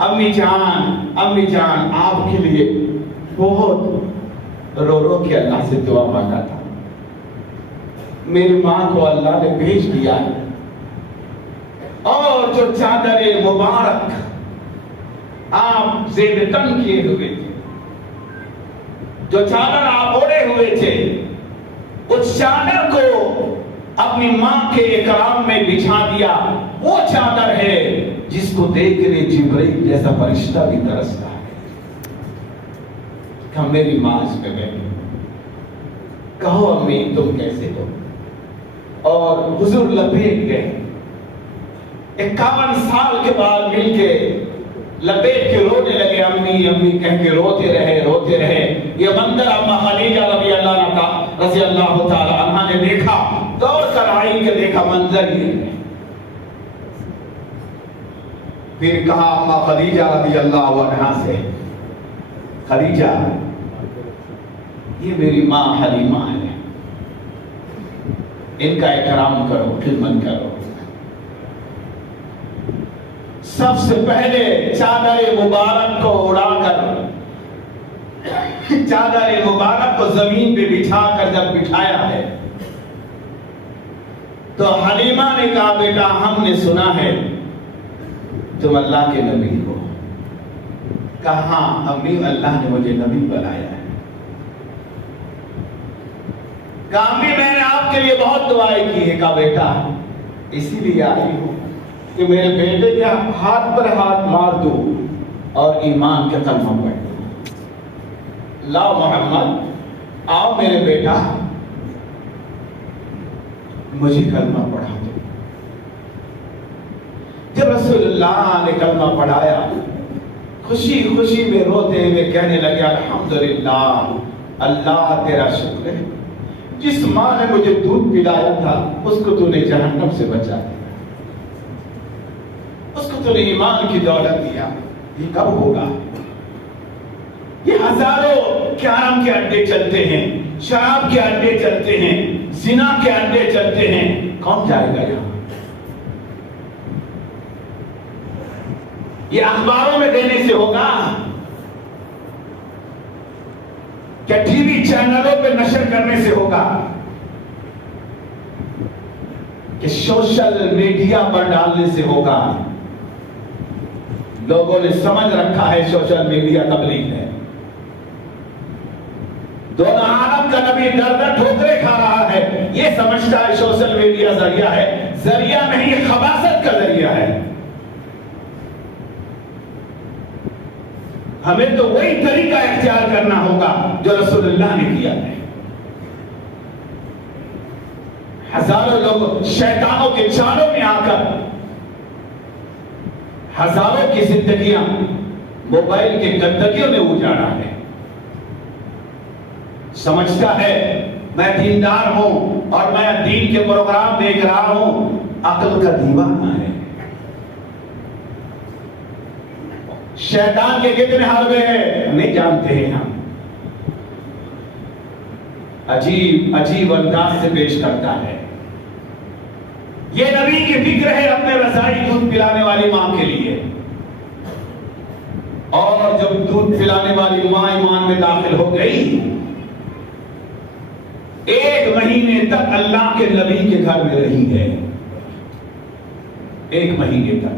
امی جان آپ کے لیے بہت رو رو کے اللہ سے دعا مانگا تھا، میری ماں کو اللہ نے بھیج دیا ہے۔ اور جو چادر مبارک آپ زیب تن کیے ہوئے تھے، جو چادر آپ اوڑے ہوئے تھے، اس چادر کو اپنی ماں کے اکرام میں بچھا دیا۔ وہ چادر ہے جس کو دیکھنے جبرائیل جیسا فرشتہ بھی ترستا ہے کہ میری ماں اس پہ بیٹھی، کہو امی تم کیسے ہو؟ اور حضور لبیک گئے۔ 51 سال کے بعد مل کے لبیک کے رونے لگے، امی امی کہہ کے روتے رہے۔ یہ منظر اما خدیجہ رضی اللہ تعالی عنہا نے دیکھا، دوڑ کر آئی کہ دیکھا منظر یہ ہے۔ پھر کہا اما خدیجہ رضی اللہ عنہا سے، خدیجہ یہ میری ماں حلیمہ ہے، ان کا اکرام کرو، خدمت کرو۔ سب سے پہلے چادر مبارک کو اڑا کر، چادر مبارک کو زمین پہ بچھا کر جب بٹھایا ہے تو حلیمہ نے کہا بیٹا ہم نے سنا ہے تم اللہ کے نبی ہو۔ کہا امی اللہ نے مجھے نبی بنایا ہے۔ کہا امی میں نے آپ کے لیے بہت دعائیں کی ہے۔ کہا بیٹا اسی لیے آئی ہوں کہ میرے بیٹے کے ہاتھ پر ہاتھ مار دو اور ایمان کا کلمہ پڑھ دو۔ لا محمد آؤ میرے بیٹا مجھے کلمہ پڑھا دو۔ جب رسول اللہ نے کلمہ پڑھایا خوشی خوشی میں روتے ہوئے کہنے لگے الحمدللہ، اللہ تیرا شکر ہے، جس ماں نے مجھے دودھ پلایا تھا اس کو تو نے جہنم سے بچا دیا، اس کو تو نے ایمان کی دولت دیا۔ یہ کب ہوگا؟ یہ ہزاروں کیرم کے اڈے چلتے ہیں، شراب کے اڈے چلتے ہیں، زنا کے اڈے چلتے ہیں، کون جائے گا یہاں؟ یہ اخباروں میں دینے سے ہوگا؟ کیا ٹی وی چینلوں پہ نشر کرنے سے ہوگا؟ کہ سوشل میڈیا پر ڈالنے سے ہوگا؟ لوگوں نے سمجھ رکھا ہے سوشل میڈیا تبلیغ ہے۔ دونوں عالم کا نبی در در ٹھوکریں کھا رہا ہے، یہ سمجھتا ہے سوشل میڈیا ذریعہ ہے، ذریعہ نہیں خباثت کا ذریعہ ہے۔ ہمیں تو وہی طریقہ اختیار کرنا ہوگا جو رسول اللہ نے کیا ہے۔ ہزاروں لوگ شیطانوں کے چالوں میں آ کر ہزاروں کی زندگیاں موبائل کے گندگیوں نے اجاڑا ہے۔ سمجھتا ہے میں دیندار ہوں اور میں دین کے پروگرام دیکھ رہا ہوں، عقل کا دیوانہ ہے۔ شیطان کے کتنے حربے ہیں نہیں جانتے ہیں ہم۔ عجیب عجیب انداز سے پیش کرتا ہے۔ یہ نبی کی فکر ہے اپنے رضائی دودھ پلانے والی ماں کے لیے، اور جب دودھ پلانے والی ماں ایمان میں داخل ہو گئی 1 مہینے تک اللہ کے نبی کے گھر میں رہی ہے۔ 1 مہینے تک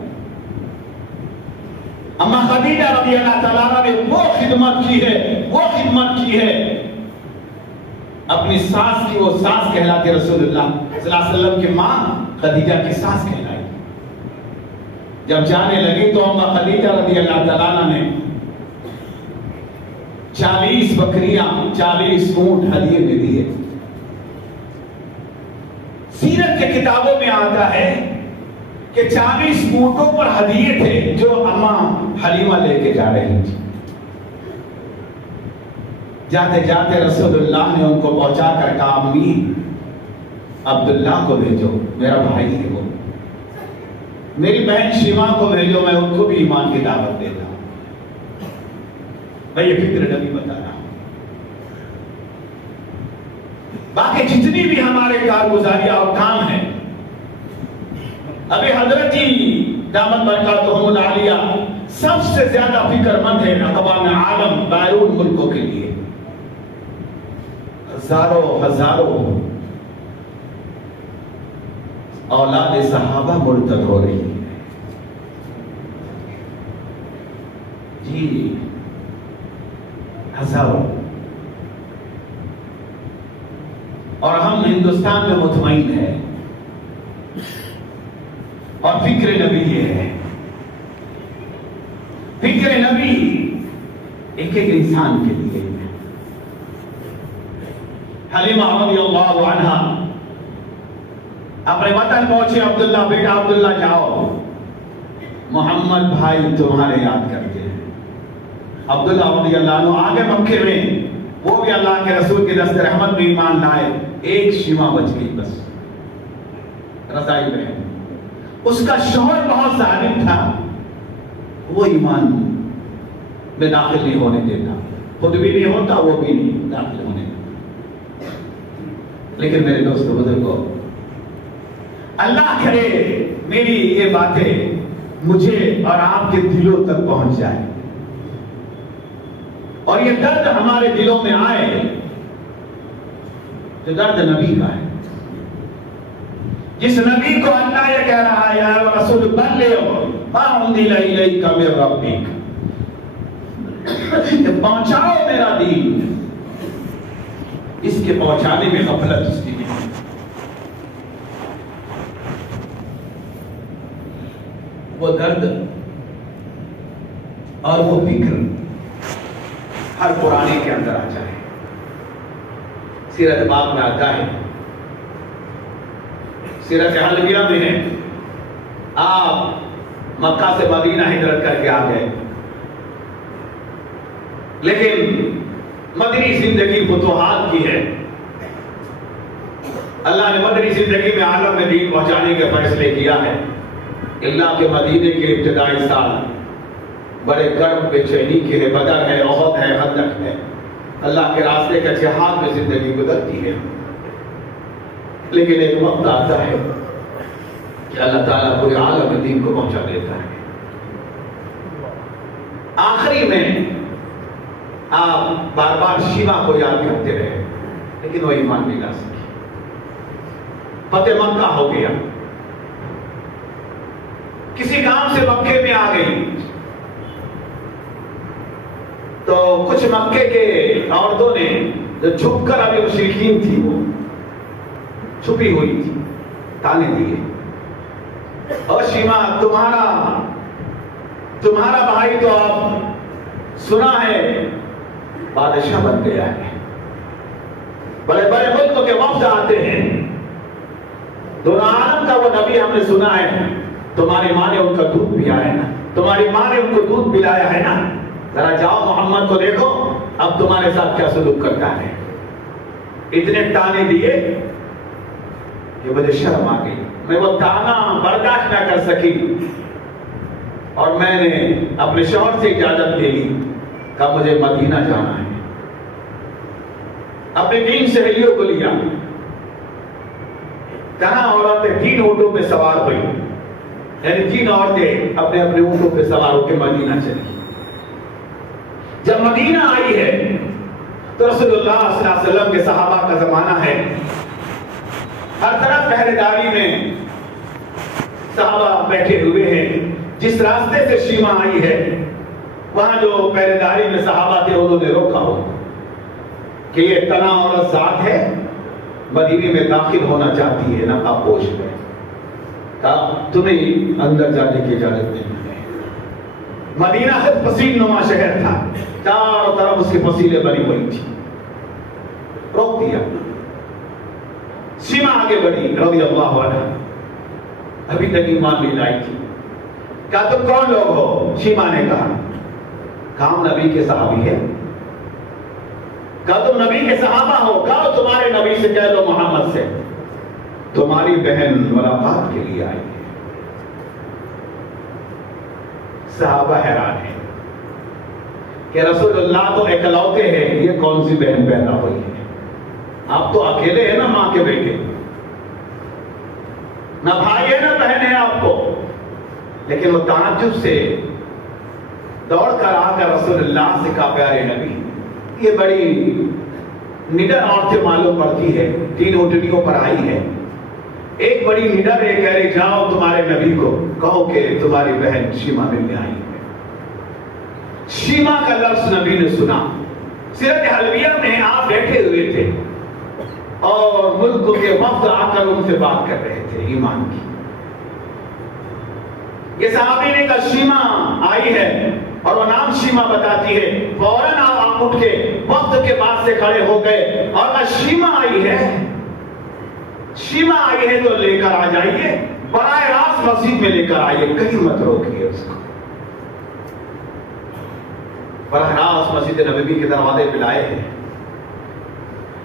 اما خدیجہ رضی اللہ تعالیٰ عنہ نے وہ خدمت کی ہے اپنی ساس کی، وہ ساس کہلاتی رسول اللہ صلی اللہ علیہ وسلم کی ماں خدیجہ کی ساس کہلائی۔ جب جانے لگی تو اما خدیجہ رضی اللہ تعالیٰ عنہ نے 40 بکریاں 40 اونٹ ہدیے میں دیے. سیرت کے کتابوں میں آتا ہے کہ 40 اونٹوں پر ہدیے تھے جو اما حلیمہ لے کے جا رہی تھی. جاتے جاتے رسول اللہ نے ان کو پہنچا کر کہا امی عبداللہ کو بھیجو، میرا بھائی ہے وہ، میری بہن شیما کو بھیجو، میں ان کو بھی ایمان کی دعوت دیتا ہوں. میں یہ فکر نبی بتا رہا ہوں. باقی جتنی بھی ہمارے کارگزاریاں اور کام ہیں، ابھی حضرت جی دامت برکاتہم العالیہ سب سے زیادہ فکر مند ہے اقوام عالم بیرون ملکوں کے لیے. ہزاروں اولاد صحابہ مرتد ہو رہی ہے. جی ہزاروں. اور ہم ہندوستان میں مطمئن ہیں اور فکر نبی یہ ہے. فکر نبی ایک ایک انسان کے لیے. حلیمہ رضی اللہ عنہا اپنے وطن پہنچے. عبداللہ بیٹا عبداللہ جاؤ، محمد بھائی تمہارے یاد کرتے ہیں. عبداللہ رضی اللہ عنہ آگے مکے میں، وہ بھی اللہ کے رسول کے دست رحمت میں ایمان لائے. ایک شیما بچ گئی بس، رضائی بہن. اس کا شوہر بہت ظالم تھا، وہ ایمان میں داخل نہیں ہونے دیتا، خود بھی نہیں ہوتا، وہ بھی نہیں داخل ہونے دیتا. لیکن میرے دوست بزرگوں، اللہ کرے میری یہ باتیں مجھے اور آپ کے دلوں تک پہنچ جائے اور یہ درد ہمارے دلوں میں آئے جو درد نبی کا ہے. جس نبی کو اللہ یہ کہہ رہا ہے یا رسول بلغ ما انزل الیک من ربک، پہنچاؤ میرا دین. اس کے پہنچانے میں غفلت اس کی نہیں. وہ درد اور وہ فکر ہر قرآن کے اندر آ جائے. سیرت پاک میں آتا ہے، سیرت حلبیہ میں ہے، آپ مکہ سے مدینہ ہجرت کر کے آ گئے، لیکن مدنی زندگی فتوحات کی ہے. اللہ نے مدنی زندگی میں عالم میں دین پہنچانے کے فیصلے کیا ہے. اللہ کے مدینے کے ابتدائی سال بڑے گرم بے چینی کے ہے. بدر ہے، احد ہے، خندق ہے. اللہ کے راستے کا جہاد میں زندگی گزرتی ہے. لیکن ایک وقت آتا ہے کہ اللہ تعالیٰ پورے عالم میں دین کو پہنچا دیتا ہے. آخری میں آپ بار بار شیما کو یاد کرتے رہے، لیکن وہ ایمان نہیں لا سکی. فتح مکہ ہو گیا، کسی کام سے مکے میں آ گئی تو کچھ مکے کے عورتوں نے جو چھپ کر ابھی مشرکین تھی، وہ چھپی ہوئی تھی، تانے دیے، اور شیما تمہارا بھائی تو اب سنا ہے بادشاہ بن گیا ہے، بڑے بڑے ملکوں کے وفد آتے ہیں، دونوں عالم کا وہ نبی ہم نے سنا ہے، تمہاری ماں نے ان کا دودھ پیا ہے نا، تمہاری ماں نے ان کو دودھ پلایا ہے نا، ذرا جاؤ محمد کو دیکھو اب تمہارے ساتھ کیا سلوک کرتا ہے. اتنے تانے دیے کہ مجھے شرم آ گئی. میں وہ تانا برداشت نہ کر سکی اور میں نے اپنے شوہر سے اجازت لے لی، کہا مجھے مدینہ جانا ہے. اپنے 3 سہیلیوں کو لیا، کہاں عورتیں 3 اونٹوں پہ سوار ہوئی، یعنی 3 عورتیں اپنے اپنے اونٹوں پہ سوار ہو کے مدینہ چلی. جب مدینہ آئی ہے تو رسول اللہ صلی اللہ علیہ وسلم کے صحابہ کا زمانہ ہے، ہر طرف پہرے داری میں صحابہ بیٹھے ہوئے ہیں. جس راستے سے شیما آئی ہے وہاں جو پہرے داری میں صحابہ تھے انہوں نے روکا ہو کہ یہ تنا عورت ذات ہے، مدینے میں داخل ہونا چاہتی ہے، نقاب پوش ہے. کہا تمہیں اندر جانے کی اجازت نہیں ہے۔ مدینہ سے فصیل نما شہر تھا، چاروں طرف اس کی فصیلیں بنی ہوئی تھی، روک دیا۔ سیما آگے بڑھی رضی اللہ عنہ، ابھی تک ایمان نہیں لائی تھی۔ کہا تم کون لوگ ہو؟ شیما نے کہا ہم نبی کے صحابی ہیں۔ کہا تم نبی کے صحابہ ہو؟ کہا تمہارے نبی سے کہہ دو محمد سے تمہاری بہن ملاقات کے لیے آئی ہے۔ صحابہ حیران ہیں کہ رسول اللہ تو اکلوتے ہیں، یہ کون سی بہن پیدا ہوئی ہے؟ آپ تو اکیلے ہیں نا ماں کے بیٹے، نہ بھائی ہے نہ بہن ہے آپ کو۔ لیکن وہ تعجب سے دوڑ کر آ کر رسول اللہ سے کہا پیارے نبی، یہ بڑی نڈر عورتیں معلوم پڑتی ہے، 3 اونٹنیوں پر آئی ہے، ایک بڑی نڈر ہے، کہہ رہی جاؤ تمہارے نبی کو کہو کہ تمہاری بہن شیما ملنے آئی ہے۔ شیما کا لفظ نبی نے سنا۔ سیرت حلبیہ میں آپ بیٹھے ہوئے تھے اور ملک کے وفد آ کر ان سے بات کر رہے تھے ایمان کی۔ یہ صحابی نے کہا شیما آئی ہے، اور وہ نام شیما بتاتی ہے۔ فوراً آپ اٹھ کے وقت کے بعد سے کھڑے ہو گئے اور کہا شیما آئی ہے، شیما آئی ہے تو لے کر آ جائیے، براہ راست مسجد میں لے کر آئیے، کہیں مت روکیے اس کو۔ براہ راست مسجد نبوی کے دروازے پہ لائے ہیں۔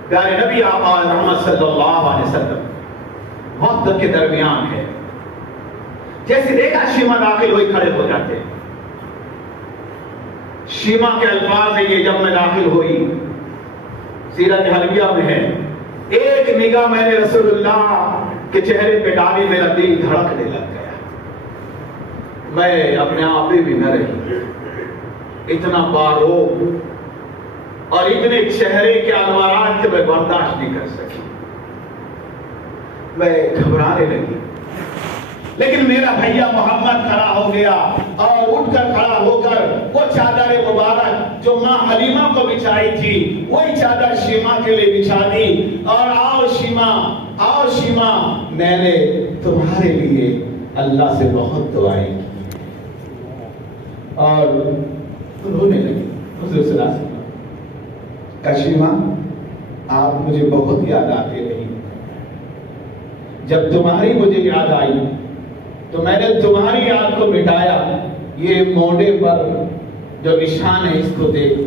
پیارے نبی آقا محمد صلی اللہ علیہ وسلم وقت کے درمیان ہے، جیسے دیکھا شیما داخل ہوئی کھڑے ہو جاتے۔ شیما کے الفاظ ہیں یہ، جب میں داخل ہوئی، سیرت حلبیہ میں ہے، ایک نگاہ میں نے رسول اللہ کے چہرے پہ ڈالی، میرا دل دھڑکنے لگ گیا، میں اپنے آپ بھی نہ رہی، اتنا باروب اور اتنے چہرے کے انوارات کے میں برداشت نہیں کر سکی، میں گھبرانے لگی۔ لیکن میرا بھیا محمد کھڑا ہو گیا اور اٹھ کر کھڑا ہو کر وہ چادر مبارک جو ماں حلیمہ کو بچھائی تھی وہی چادر شیما کے لیے بچھا دی، اور آؤ شیما، آؤ شیما، میں نے تمہارے لیے اللہ سے بہت دعائیں کی، اور رونے لگی۔ حضور صلی اللہ علیہ وسلم کہا شیما آپ مجھے بہت یاد آتے رہی، جب تمہاری مجھے یاد آئی تو میں نے تمہاری یاد کو مٹایا، یہ موڈے پر جو نشان ہے اس کو دیکھ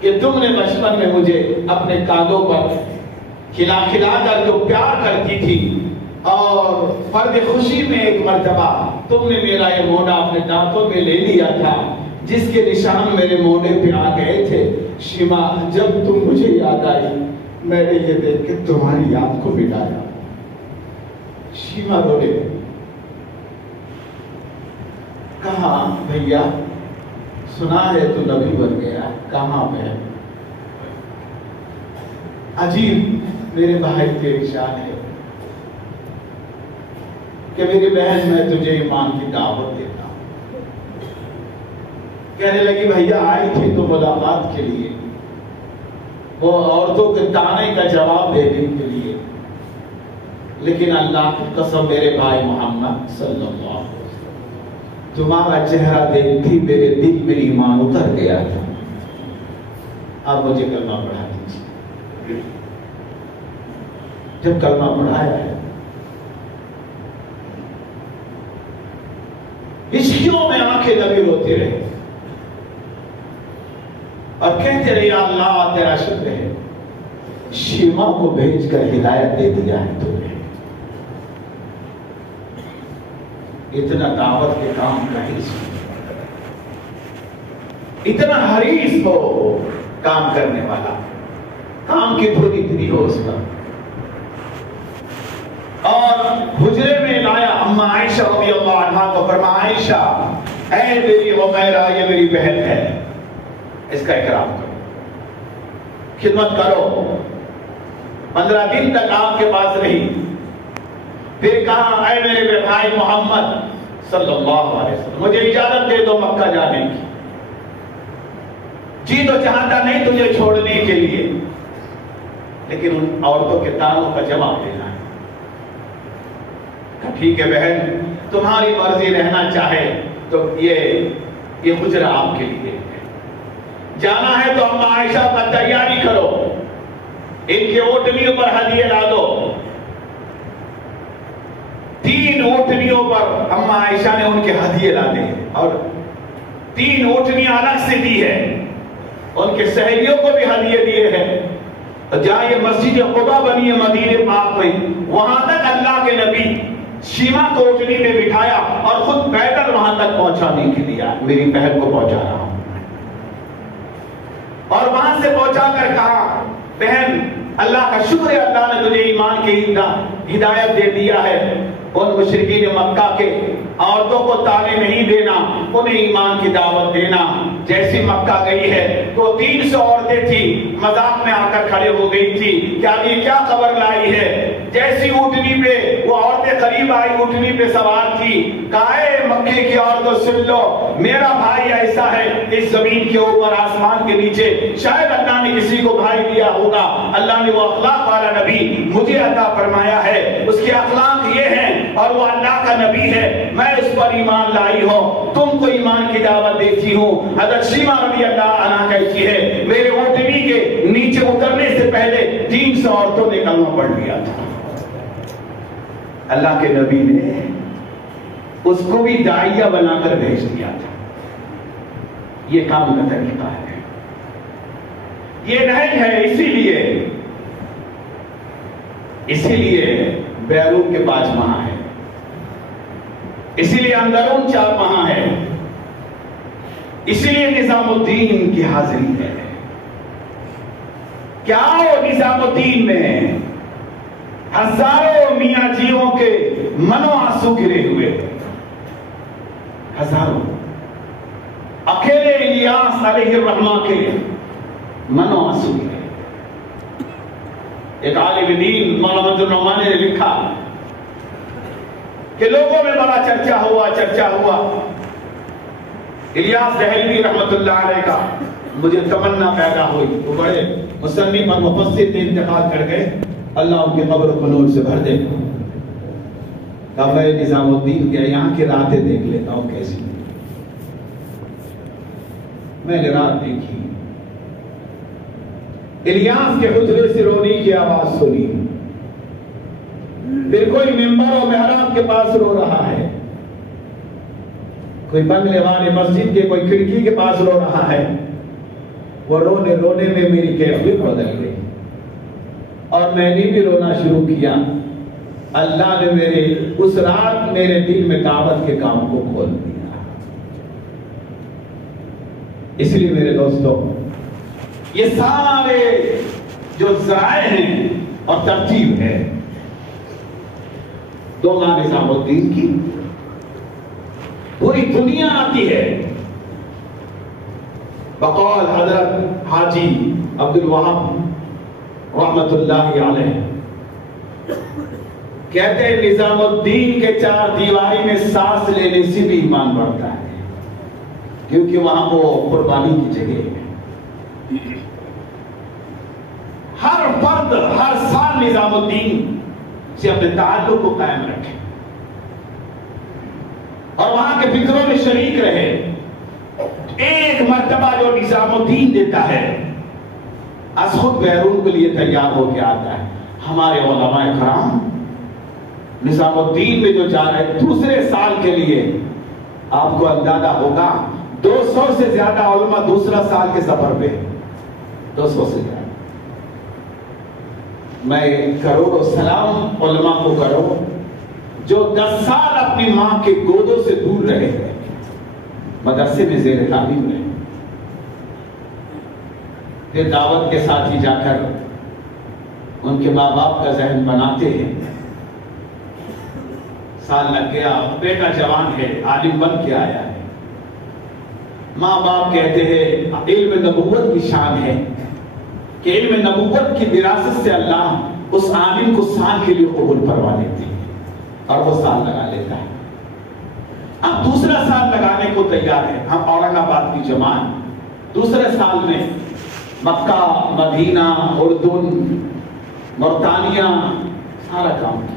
کہ تم نے بچپن میں مجھے اپنے کاندھوں پر کھلا کھلا کر جو پیار کرتی تھی، اور فرد خوشی میں ایک مرتبہ تم نے میرا یہ موڈا اپنے دانتوں میں لے لیا تھا، جس کے نشان میرے موڈے پہ آ گئے تھے۔ شیما جب تم مجھے یاد آئی میں نے یہ دیکھ کے تمہاری یاد کو مٹایا۔ شیما رونے کہاں بھیا سنا ہے تو نبی بن گیا، کہاں میں؟ عجیب میرے بھائی تیری شان ہے کہ میری بہن میں تجھے ایمان کی دعوت دیتا ہوں۔ کہنے لگی بھیا آئی تھی تو ملاقات کے لیے، وہ عورتوں کے تانے کا جواب دینے کے لیے، لیکن اللہ کی قسم میرے بھائی محمد صلی اللہ علیہ وسلم تمہارا چہرہ دیکھتی میرے دل میں ایمان اتر گیا تھا۔ آپ مجھے کلمہ پڑھا دیجیے۔ جب کلمہ پڑھایا ہے ہچکیوں میں آنکھیں لگے روتے رہے اور کہتے رہے یا اللہ تیرا شکر ہے شیما کو بھیج کر ہدایت دے دیا ہے تو نے، اتنا دعوت کے کام کا حصہ، اتنا حریص ہو کام کرنے والا، کام کی دھن اتنی ہو اس کا۔ اور حجرے میں لایا اما عائشہ رضی اللہ عنہا کو، فرما عائشہ اے میری عمیرہ یہ میری بہن ہے، اس کا اکرام کرو، خدمت کرو۔ 15 دن تک آپ کے پاس رہی، پھر کہا اے میرے بھائی محمد صلی اللہ علیہ وسلم مجھے اجازت دے دو مکہ جانے کی، جی تو چاہتا نہیں تجھے چھوڑنے کے لیے، لیکن ان عورتوں کے تانوں کا جواب دینا ہے۔ ٹھیک ہے بہن، تمہاری مرضی رہنا چاہے تو یہ حجرہ آپ کے لیے ہے، جانا ہے تو اما عائشہ کا تیاری کرو، ان کے اونٹنیوں پر ہدیے لا دو۔ 3 اونٹنیوں پر اما عائشہ نے ان کے ہدیے لا دے، اور 3 اونٹنیاں الگ سے دی ہے، ان کے سہیلیوں کو بھی ہدیے دیے ہیں۔ جہاں یہ مسجد قباء بنی ہے مدینہ پاک میں، وہاں تک اللہ کے نبی شیما کو اونٹنی میں بٹھایا اور خود پیدل وہاں تک پہنچانے کے لیے میری بہن کو پہنچا رہا ہوں، اور وہاں سے پہنچا کر کہا بہن اللہ کا شکر ہے، اللہ نے تجھے ایمان کی ہدایت دے دیا ہے، ان مشرکین مکہ کے عورتوں کو تانے نہیں دینا، انہیں ایمان کی دعوت دینا۔ جیسی مکہ گئی ہے تو 300 عورتیں تھی، مذاق میں آ کر کھڑے ہو گئی تھی کہ اب یہ کیا خبر لائی ہے۔ جیسی اونٹنی پہ وہ عورتیں قریب آئی، اونٹنی پہ سوار تھی، کہا اے مکے کی عورتوں سن لو، میرا بھائی ایسا ہے اس زمین کے اوپر آسمان کے نیچے، شاید اللہ نے کسی کو بھائی دیا ہوگا، اللہ نے وہ اخلاق والا نبی مجھے عطا فرمایا ہے، اس کے اخلاق یہ ہیں اور وہ اللہ کا نبی ہے، میں اس پر ایمان لائی ہوں، تم کو ایمان کی دعوت دیتی ہوں۔ حضرت شیما رضی اللہ عنہ کہتی ہے میرے اونٹنی کے نیچے اترنے سے پہلے 300 عورتوں نے کلمہ پڑھ لیا تھا۔ اللہ کے نبی نے اس کو بھی داعیہ بنا کر بھیج دیا تھا۔ یہ کام کا طریقہ ہے، یہ نہج ہے، اسی لیے بیرون کے 5 ماہ ہے، اسی لیے اندرون 4 ماہ ہے، اسی لیے نظام الدین کی حاضری ہے۔ کیا ہو نظام الدین میں ہزاروں میاں جیوں کے منو آنسو گرے ہوئے، ہزاروں، اکیلے الیاس علیہ الرحمہ کے منو آنسو گرے۔ ایک عالم دین مولانا مجد الرحمانی نے لکھا کہ لوگوں میں بڑا چرچا ہوا، الیاس دہلوی رحمت اللہ علیہ کا مجھے تمنا پیدا ہوئی، وہ بڑے مصنف اور مفسر تھے، انتقال کر گئے، اللہ ان کی قبر کو نور سے بھر دے۔ میں نظام الدین کے یہاں کی راتیں دیکھ لیتا ہوں کیسی، میں نے رات دیکھی، الیاس کے حجرے سے رونے کی آواز سنی، پھر کوئی ممبر اور محراب کے پاس رو رہا ہے، کوئی بنگلے والے مسجد کے کوئی کھڑکی کے پاس رو رہا ہے۔ وہ رونے میں میری کیفیت بدل گئی اور میں نے بھی رونا شروع کیا۔ اللہ نے اس رات میرے دل میں دعوت کے کام کو کھول دیا۔ اس لیے میرے دوستوں، یہ سارے جو ذرائع ہیں اور ترتیب ہے 2 ماہ نظام الدین کی، پوری دنیا آتی ہے۔ بقول حضرت حاجی عبد الوہاب رحمت اللہ علیہ کہتے ہیں نظام الدین کے 4 دیواری میں سانس لینے سے بھی ایمان بڑھتا ہے، کیونکہ وہاں وہ قربانی کی جگہ ہے۔ ہر فرد ہر سال نظام الدین سے اپنے تعلق کو قائم رکھے اور وہاں کے فکروں میں شریک رہے۔ ایک مرتبہ جو نظام الدین دیتا ہے از خود بیرون کے لیے تیار ہو کے آتا ہے۔ ہمارے علماء کرام نظام الدین میں جو جا رہے ہیں 2 سال کے لیے، آپ کو اندازہ ہوگا 200 سے زیادہ علماء 2 سال کے سفر پہ، 200 سے زیادہ۔ میں کروڑوں سلام علماء کو کرو جو 10 سال اپنی ماں کے گودوں سے دور رہے ہیں، مدرسے میں زیر تعلیم رہے، پھر دعوت کے ساتھ ہی جا کر ان کے ماں باپ کا ذہن بناتے ہیں۔ سال لگ گیا، بیٹا جوان ہے، عالم بن کے آیا ہے، ماں باپ کہتے ہیں علم نبوت کی شان ہے کہ علم نبوت کی وراثت سے اللہ اس عالم کو سال کے لیے قبول فرما لیتے ہیں، اور وہ سال لگا لیتا ہے۔ اب 2 سال لگانے کو تیار ہے۔ ہم اورنگ آباد کی جماعت 2 سال میں مکہ، مدینہ، اردن، مورتانیہ سارا کام کیا۔